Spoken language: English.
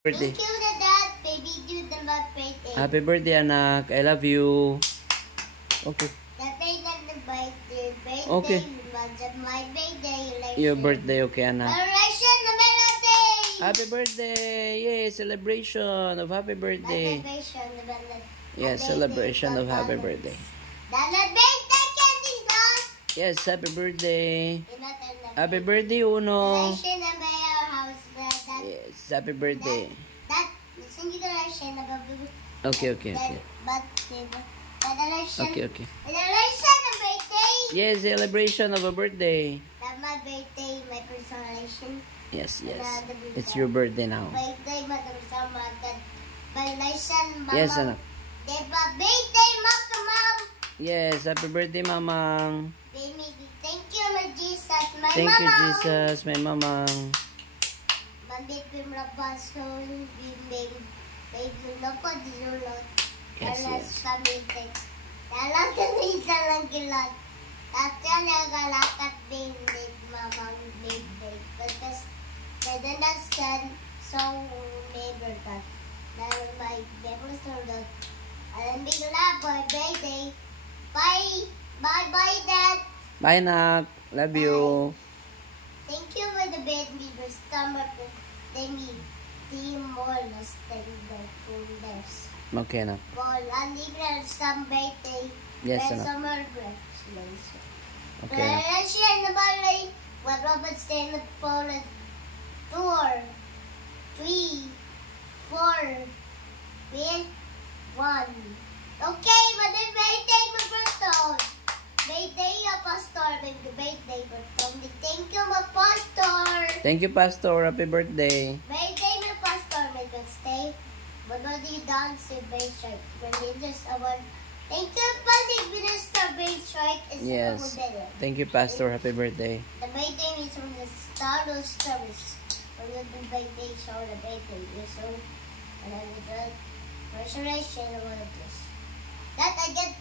Birthday. Thank you, Dad. Baby, do the birthday. Happy birthday, anak. I love you. Okay. Happy birthday. Okay. My birthday. Your birthday, okay, anak. Celebration of my birthday. Happy birthday! Yay! Celebration of happy birthday. Yes, celebration of happy birthday. Birthday candy sauce. Yes, happy birthday. Happy birthday, Uno. Celebration of my house. Yes, happy birthday. Okay. Okay. Okay. Celebration of birthday. Yes, celebration of a birthday. That's my birthday, my personalization. Yes. It's your birthday now. Birthday, Madam Samantha. Celebration, Mama. Yes, anak. Diba, birthday, Mom. Yes, happy birthday, Mamang. Baby, thank you, my Jesus, my Thank you, Mama. Jesus, my Mamang. Mabit yung rapason, baby, loko, dilulot. Yes. Kamitin. Dalang kanita lang kilat. Tatya nagalakat bingit, Mamang baby. Because kadalasan, song neighbor kat. Dahil may neighbor that. Alam bigla, birthday. Bye, Dad. Bye, anak. Love you. Thank you for the baby, but stomach, they need more lost than the folders. Okay, anak. Well, and even some birthday, Yes, there's anak. some more congratulations. Okay, anak. Congratulations, the ballet. What Robert stay in the forest. 2, 3, 4, 1. Okay, but then birthday, my pastor. Birthday, pastor. Birthday, pastor. Thank you, my pastor. Thank you, Pastor. Happy birthday. Birthday, my pastor. My birthday. But what do you dance with base shirt? When you just about. Thank you, Pastor. Minister base shirt is Yes. better. Thank you, Pastor. Happy birthday. The birthday is from the start of service. When you do birthday, show the birthday. So, and then the restoration of this. That I get.